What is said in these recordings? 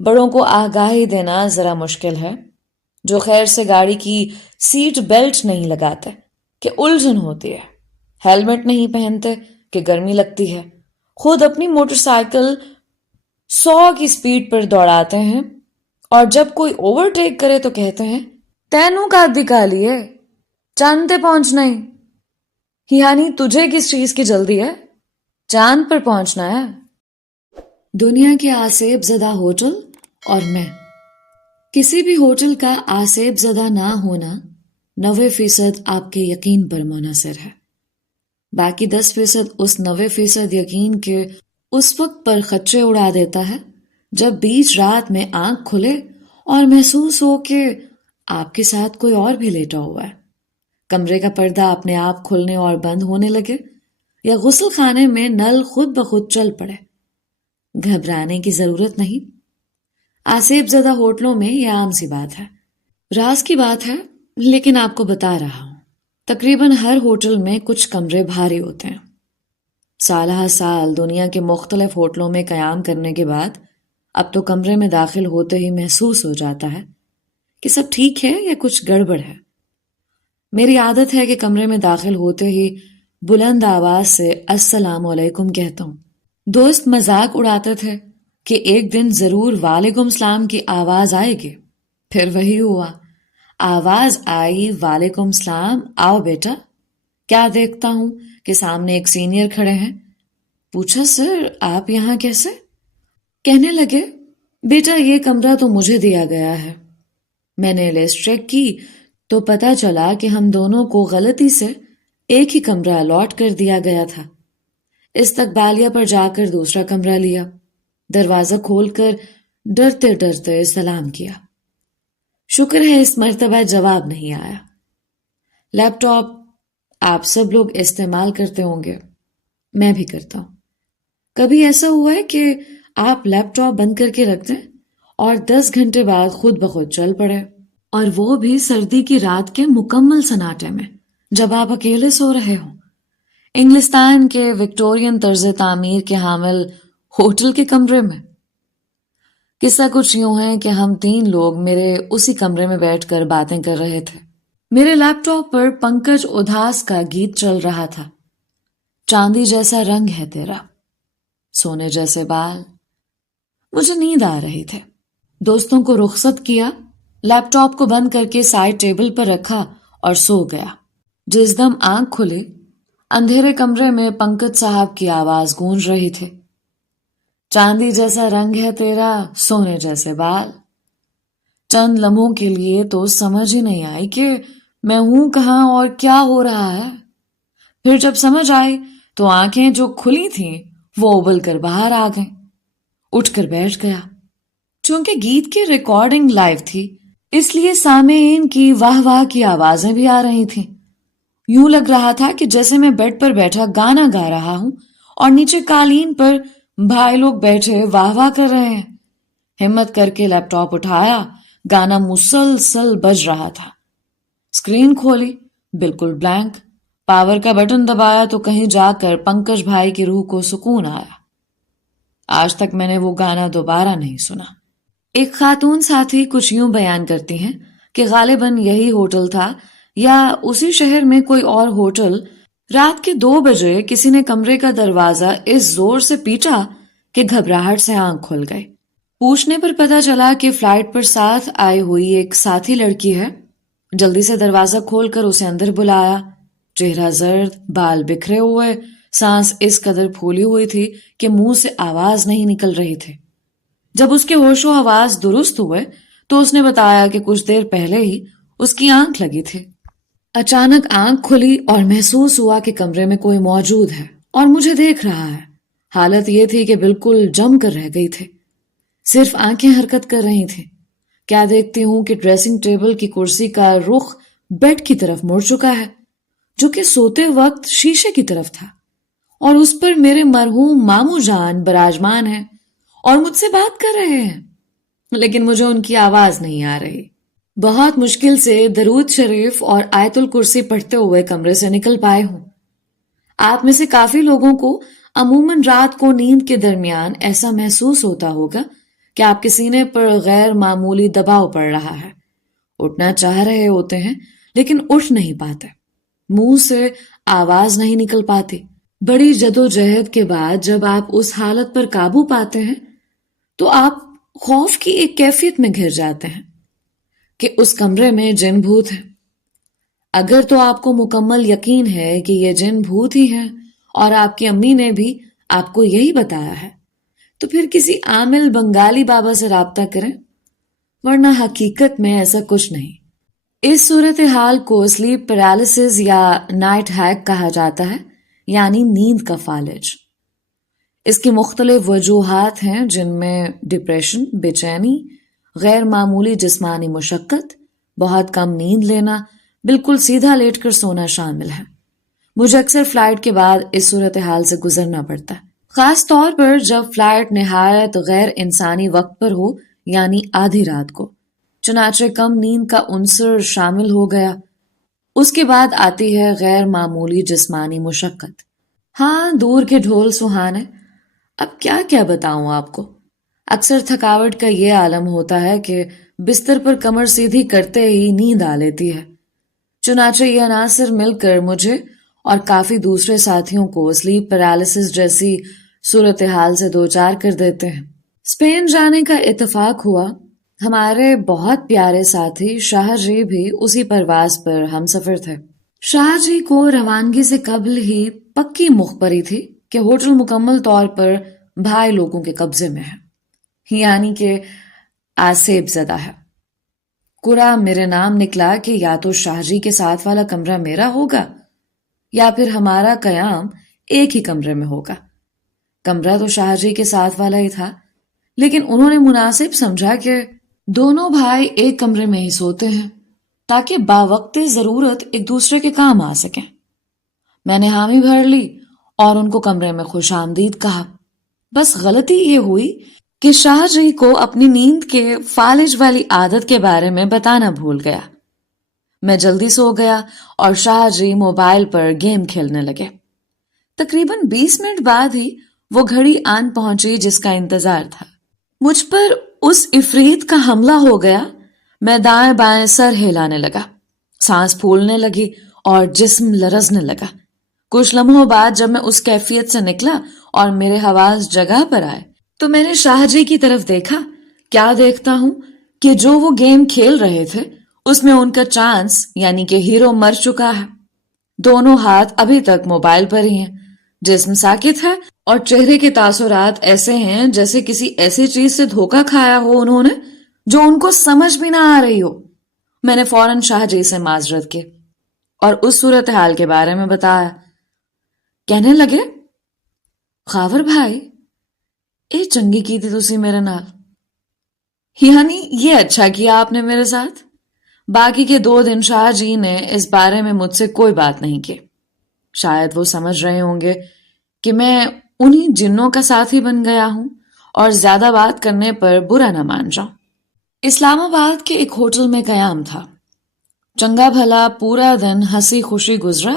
بڑوں کو آگاہی دینا ذرا مشکل ہے، جو خیر سے گاڑی کی سیٹ بیلٹ نہیں لگاتے کہ الجھن ہوتی ہے، ہیلمٹ نہیں پہنتے کہ گرمی لگتی ہے، خود اپنی موٹر سائیکل 100 کی سپیڈ پر دوڑاتے ہیں، اور جب کوئی اوور ٹیک کرے تو کہتے ہیں تینوں کا دکھالی ہے، چاند تے پہنچنا ہی، یعنی تجھے کس چیز کی جلدی ہے، چاند پر پہنچنا ہے۔ دنیا کے آسیب زدہ ہوٹل اور میں۔ کسی بھی ہوٹل کا آسیب زدہ نہ ہونا 90% آپ کے یقین پر منحصر ہے، باقی 10% اس 90% یقین کے اس وقت پر خدشے اڑا دیتا ہے جب بیچ رات میں آنکھ کھلے اور محسوس ہو کہ آپ کے ساتھ کوئی اور بھی لیٹا ہوا ہے، کمرے کا پردہ اپنے آپ کھلنے اور بند ہونے لگے، یا غسل خانے میں نل خود بخود چل پڑے۔ گھبرانے کی ضرورت نہیں، آسیب زدہ ہوٹلوں میں یہ عام سی بات ہے۔ راز کی بات ہے لیکن آپ کو بتا رہا ہوں، تقریباً ہر ہوٹل میں کچھ کمرے بھاری ہوتے ہیں۔ سالہ سال دنیا کے مختلف ہوٹلوں میں قیام کرنے کے بعد اب تو کمرے میں داخل ہوتے ہی محسوس ہو جاتا ہے کہ سب ٹھیک ہے یا کچھ گڑبڑ ہے۔ میری عادت ہے کہ کمرے میں داخل ہوتے ہی بلند آواز سے السلام علیکم کہتا ہوں۔ دوست مذاق اڑاتے تھے کہ ایک دن ضرور وعلیکم السلام کی آواز آئے گی، پھر وہی ہوا، آواز آئی وعلیکم السلام، آؤ بیٹا۔ کیا دیکھتا ہوں کہ سامنے ایک سینئر کھڑے ہیں۔ پوچھا سر آپ یہاں کیسے؟ کہنے لگے بیٹا یہ کمرہ تو مجھے دیا گیا ہے۔ میں نے لسٹ چیک کی تو پتا چلا کہ ہم دونوں کو غلطی سے ایک ہی کمرہ الاٹ کر دیا گیا تھا۔ استقبالیہ پر جا کر دوسرا کمرہ لیا، دروازہ کھول کر ڈرتے ڈرتے سلام کیا۔ شکر ہے اس مرتبہ جواب نہیں آیا۔ لیپ ٹاپ آپ سب لوگ استعمال کرتے ہوں گے، میں بھی کرتا ہوں۔ کبھی ایسا ہوا ہے کہ آپ لیپ ٹاپ بند کر کے رکھ دیں اور 10 گھنٹے بعد خود بخود چل پڑے، اور وہ بھی سردی کی رات کے مکمل سناٹے میں جب آپ اکیلے سو رہے ہوں، انگلستان کے وکٹورین طرز تعمیر کے حامل ہوٹل کے کمرے میں؟ قصہ کچھ یوں ہے کہ ہم 3 لوگ میرے اسی کمرے میں بیٹھ کر باتیں کر رہے تھے۔ میرے لیپ ٹاپ پر پنکج ادھاس کا گیت چل رہا تھا، چاندی جیسا رنگ ہے تیرا، سونے جیسے بال۔ مجھے نیند آ رہی تھی، دوستوں کو رخصت کیا، لیپ ٹاپ کو بند کر کے سائڈ ٹیبل پر رکھا اور سو گیا۔ جس دم آنکھ کھلی، اندھیرے کمرے میں پنکج صاحب کی آواز گونج رہی تھی، چاندی جیسا رنگ ہے تیرا، سونے جیسے بال۔ چند لمحوں کے لیے تو سمجھ ہی نہیں آئی کہ میں ہوں کہاں اور کیا ہو رہا ہے۔ پھر جب سمجھ آئی تو آنکھیں جو کھلی تھیں وہ ابل کر باہر آ گئیں۔ اٹھ کر بیٹھ گیا۔ چونکہ گیت کی ریکارڈنگ لائیو تھی اس لیے سامعین کی واہ واہ کی آوازیں بھی آ رہی تھیں۔ یوں لگ رہا تھا کہ جیسے میں بیڈ پر بیٹھا گانا گا رہا ہوں اور نیچے قالین پر بھائی لوگ بیٹھے واہ واہ کر رہے ہیں۔ ہمت کر کے لیپ ٹاپ اٹھایا، گانا مسلسل بج رہا تھا۔ اسکرین کھولی، بالکل بلینک۔ پاور کا بٹن دبایا تو کہیں جا کر پنکج بھائی کی روح کو سکون آیا۔ آج تک میں نے وہ گانا دوبارہ نہیں سنا۔ ایک خاتون ساتھی کچھ یوں بیان کرتی ہیں کہ غالباً یہی ہوٹل تھا یا اسی شہر میں کوئی اور ہوٹل، رات کے 2 بجے کسی نے کمرے کا دروازہ اس زور سے پیٹا کہ گھبراہٹ سے آنکھ کھل گئی۔ پوچھنے پر پتا چلا کہ فلائٹ پر ساتھ آئی ہوئی ایک ساتھی لڑکی ہے۔ جلدی سے دروازہ کھول کر اسے اندر بلایا۔ چہرہ زرد، بال بکھرے ہوئے، سانس اس قدر پھولی ہوئی تھی کہ منہ سے آواز نہیں نکل رہی تھی۔ جب اس کے ہوش و حواس درست ہوئے تو اس نے بتایا کہ کچھ دیر پہلے ہی اس کی آنکھ لگی تھی۔ اچانک آنکھ کھلی اور محسوس ہوا کہ کمرے میں کوئی موجود ہے اور مجھے دیکھ رہا ہے۔ حالت یہ تھی کہ بالکل جم کر رہ گئی تھی، صرف آنکھیں حرکت کر رہی تھیں۔ کیا دیکھتی ہوں کہ ڈریسنگ ٹیبل کی کرسی کا رخ بیڈ کی طرف مڑ چکا ہے، جو کہ سوتے وقت شیشے کی طرف تھا، اور اس پر میرے مرحوم ماموں جان براجمان ہیں اور مجھ سے بات کر رہے ہیں، لیکن مجھے ان کی آواز نہیں آ رہی۔ بہت مشکل سے درود شریف اور آیت الکرسی پڑھتے ہوئے کمرے سے نکل پائے ہوں۔ آپ میں سے کافی لوگوں کو عموماً رات کو نیند کے درمیان ایسا محسوس ہوتا ہوگا کہ آپ کے سینے پر غیر معمولی دباؤ پڑ رہا ہے. اٹھنا چاہ رہے ہوتے ہیں لیکن اٹھ نہیں پاتے. منہ سے آواز نہیں نکل پاتی. بڑی جدوجہد کے بعد جب آپ اس حالت پر قابو پاتے ہیں تو آپ خوف کی ایک کیفیت میں گھر جاتے ہیں کہ اس کمرے میں جن بھوت ہیں. اگر تو آپ کو مکمل یقین ہے کہ یہ جن بھوت ہی ہیں اور آپ کی امی نے بھی آپ کو یہی بتایا ہے تو پھر کسی عامل بنگالی بابا سے رابطہ کریں، ورنہ حقیقت میں ایسا کچھ نہیں. اس صورتحال کو سلیپ پیرالیسس یا نائٹ ہیک کہا جاتا ہے، یعنی نیند کا فالج. اس کی مختلف وجوہات ہیں جن میں ڈپریشن، بے چینی، غیر معمولی جسمانی مشقت، بہت کم نیند لینا، بالکل سیدھا لیٹ کر سونا شامل ہے. مجھے اکثر فلائٹ کے بعد اس صورتحال سے گزرنا پڑتا ہے، خاص طور پر جب فلائٹ نہایت غیر انسانی وقت پر ہو، یعنی آدھی رات کو. چنانچہ کم نیند کا عنصر شامل ہو گیا. اس کے بعد آتی ہے غیر معمولی جسمانی مشقت. ہاں، دور کے ڈھول سہانے. اب کیا کیا بتاؤں آپ کو. اکثر تھکاوٹ کا یہ عالم ہوتا ہے کہ بستر پر کمر سیدھی کرتے ہی نیند آ لیتی ہے. چنانچہ یہ عناصر مل کر مجھے اور کافی دوسرے ساتھیوں کو سلیپ پیرالیسس جیسی صورتحال سے دوچار کر دیتے ہیں. اسپین جانے کا اتفاق ہوا. ہمارے بہت پیارے ساتھی شاہ جی بھی اسی پرواز پر ہم سفر تھے. شاہ جی کو روانگی سے قبل ہی پکی مخبری تھی کہ ہوٹل مکمل طور پر بھائی لوگوں کے قبضے میں ہے، یعنی کہ آسیب زدہ ہے. قرا میرے نام نکلا کہ یا تو شاہ جی کے ساتھ والا کمرہ میرا ہوگا یا پھر ہمارا قیام ایک ہی کمرے میں ہوگا. کمرہ تو شاہ جی کے ساتھ والا ہی تھا، لیکن انہوں نے مناسب سمجھا کہ دونوں بھائی ایک کمرے میں ہی سوتے ہیں تاکہ باوقت ضرورت ایک دوسرے کے کام آ سکیں. میں نے حامی بھر لی اور ان کو کمرے میں خوش آمدید کہا. بس غلطی یہ ہوئی کہ شاہ جی کو اپنی نیند کے فالج والی عادت کے بارے میں بتانا بھول گیا. میں جلدی سو گیا اور شاہ جی موبائل پر گیم کھیلنے لگے. تقریباً 20 منٹ بعد ہی وہ گھڑی آن پہنچی جس کا انتظار تھا. مجھ پر اس عفریت کا حملہ ہو گیا. میں دائیں بائیں سر ہلانے لگا، سانس پھولنے لگی اور جسم لرزنے لگا. کچھ لمحوں بعد جب میں اس کیفیت سے نکلا اور میرے حواس جگہ پر آئے تو میں نے شاہ جی کی طرف دیکھا. کیا دیکھتا ہوں کہ جو وہ گیم کھیل رہے تھے اس میں ان کا چانس یعنی کہ ہیرو مر چکا ہے. دونوں ہاتھ ابھی تک موبائل پر ہی ہیں، جسم ساکت ہے اور چہرے کے تاثرات ایسے ہیں جیسے کسی ایسی چیز سے دھوکہ کھایا ہو انہوں نے جو ان کو سمجھ بھی نہ آ رہی ہو. میں نے فوراً شاہ جی سے معذرت کی اور اس صورتحال کے بارے میں بتایا. کہنے لگے، خاور بھائی اے چنگی کی تھی تسی میرے نال، یعنی یہ اچھا کیا آپ نے میرے ساتھ. باقی کے 2 دن شاہ جی نے اس بارے میں مجھ سے کوئی بات نہیں کی. شاید وہ سمجھ رہے ہوں گے کہ میں انہی جنوں کا ساتھی بن گیا ہوں اور زیادہ بات کرنے پر برا نہ مان جاؤں. اسلام آباد کے ایک ہوٹل میں قیام تھا. چنگا بھلا پورا دن ہنسی خوشی گزرا،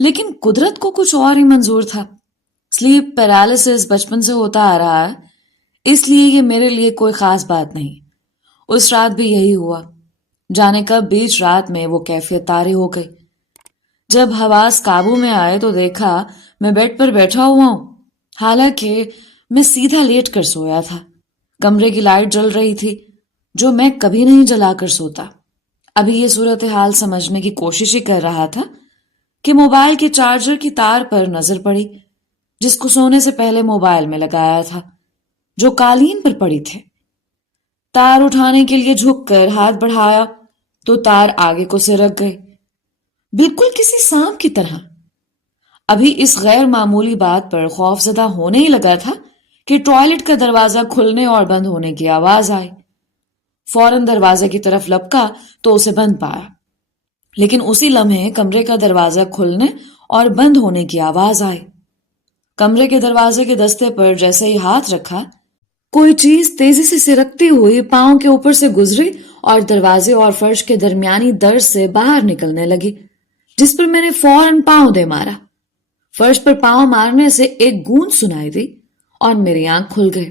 لیکن قدرت کو کچھ اور ہی منظور تھا. سلیپ پیرالیسس بچپن سے ہوتا آ رہا ہے، اس لیے یہ میرے لیے کوئی خاص بات نہیں. اس رات بھی یہی ہوا. جانے کب بیچ رات میں وہ کیفیت طاری ہو گئی. جب حواس قابو میں آئے تو دیکھا میں بیڈ پر بیٹھا ہوا ہوں، حالانکہ میں سیدھا لیٹ کر سویا تھا. کمرے کی لائٹ جل رہی تھی جو میں کبھی نہیں جلا کر سوتا. ابھی یہ صورتحال سمجھنے کی کوشش ہی کر رہا تھا کہ موبائل کے چارجر کی تار پر نظر پڑی جس کو سونے سے پہلے موبائل میں لگایا تھا، جو قالین پر پڑی تھے. تار اٹھانے کے لیے جھک کر ہاتھ بڑھایا تو تار آگے کو سرک گئی، بالکل کسی سانپ کی طرح. ابھی اس غیر معمولی بات پر خوف زدہ ہونے ہی لگا تھا کہ ٹوائلٹ کا دروازہ کھلنے اور بند ہونے کی آواز آئی. فوراً دروازے کی طرف لپکا تو اسے بند پایا، لیکن اسی لمحے کمرے کا دروازہ کھلنے اور بند ہونے کی آواز آئی. کمرے کے دروازے کے دستے پر جیسے ہی ہاتھ رکھا، کوئی چیز تیزی سے سرکتی ہوئی پاؤں کے اوپر سے گزری اور دروازے اور فرش کے درمیانی درز سے باہر نکلنے لگی، جس پر میں نے فوراً پاؤں دے مارا. فرش پر پاؤں مارنے سے ایک گونج سنائی دی اور میری آنکھ کھل گئی.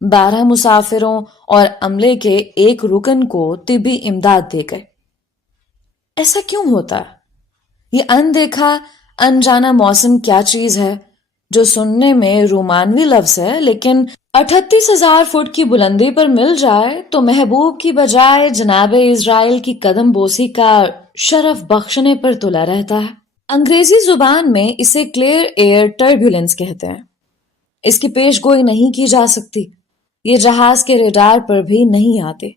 12 مسافروں اور عملے کے ایک رکن کو طبی امداد دے گئے۔ ایسا کیوں ہوتا؟ یہ اندیکھا انجانا موسم کیا چیز ہے جو سننے میں رومانوی لفظ ہے، لیکن 38,000 فٹ کی بلندی پر مل جائے تو محبوب کی بجائے جناب اسرائیل کی قدم بوسی کا شرف بخشنے پر تلا رہتا ہے۔ انگریزی زبان میں اسے کلیئر ایئر ٹربیولنس کہتے ہیں۔ اس کی پیش گوئی نہیں کی جا سکتی، یہ جہاز کے ریڈار پر بھی نہیں آتے۔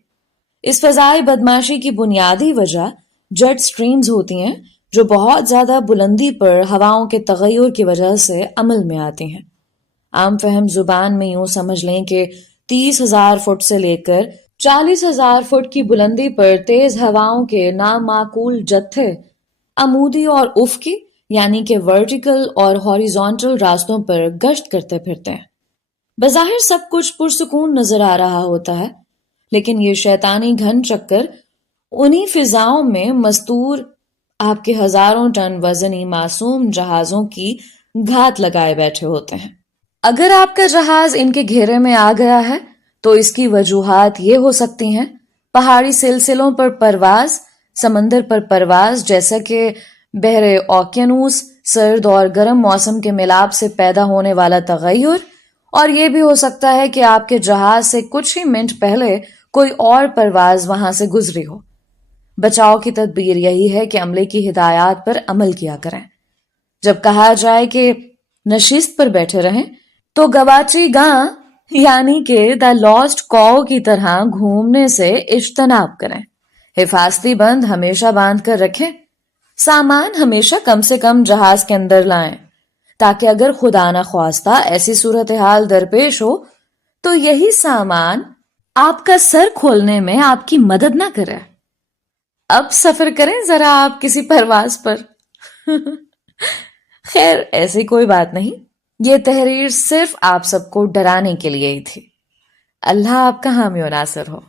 اس فضائی بدماشی کی بنیادی وجہ جیٹ سٹریمز ہوتی ہیں جو بہت زیادہ بلندی پر ہواؤں کے تغیر کی وجہ سے عمل میں آتی ہیں۔ عام فہم زبان میں یوں سمجھ لیں کہ 30,000 فٹ سے لے کر 40,000 فٹ کی بلندی پر تیز ہواؤں کے نامعقول جتھے عمودی اور افقی یعنی کہ ورٹیکل اور ہاریزونٹل راستوں پر گشت کرتے پھرتے ہیں۔ بظاہر سب کچھ پرسکون نظر آ رہا ہوتا ہے، لیکن یہ شیطانی گھن چکر انہی فضاؤں میں مستور آپ کے ہزاروں ٹن وزنی معصوم جہازوں کی گھات لگائے بیٹھے ہوتے ہیں۔ اگر آپ کا جہاز ان کے گھیرے میں آ گیا ہے تو اس کی وجوہات یہ ہو سکتی ہیں: پہاڑی سلسلوں پر پرواز، سمندر پر پرواز جیسا کہ بحر اوقیانوس، سرد اور گرم موسم کے ملاپ سے پیدا ہونے والا تغیر، اور یہ بھی ہو سکتا ہے کہ آپ کے جہاز سے کچھ ہی منٹ پہلے کوئی اور پرواز وہاں سے گزری ہو۔ بچاؤ کی تدبیر یہی ہے کہ عملے کی ہدایات پر عمل کیا کریں۔ جب کہا جائے کہ نشست پر بیٹھے رہیں تو گواچی گاں یعنی کہ دا لاسٹ کو کی طرح گھومنے سے اجتناب کریں۔ حفاظتی بند ہمیشہ باندھ کر رکھیں۔ سامان ہمیشہ کم سے کم جہاز کے اندر لائیں تاکہ اگر خدا نخواستہ ایسی صورتحال درپیش ہو تو یہی سامان آپ کا سر کھولنے میں آپ کی مدد نہ کرے۔ اب سفر کریں ذرا آپ کسی پرواز پر۔ خیر ایسی کوئی بات نہیں، یہ تحریر صرف آپ سب کو ڈرانے کے لیے ہی تھی۔ اللہ آپ کا حامی و ناصر ہو۔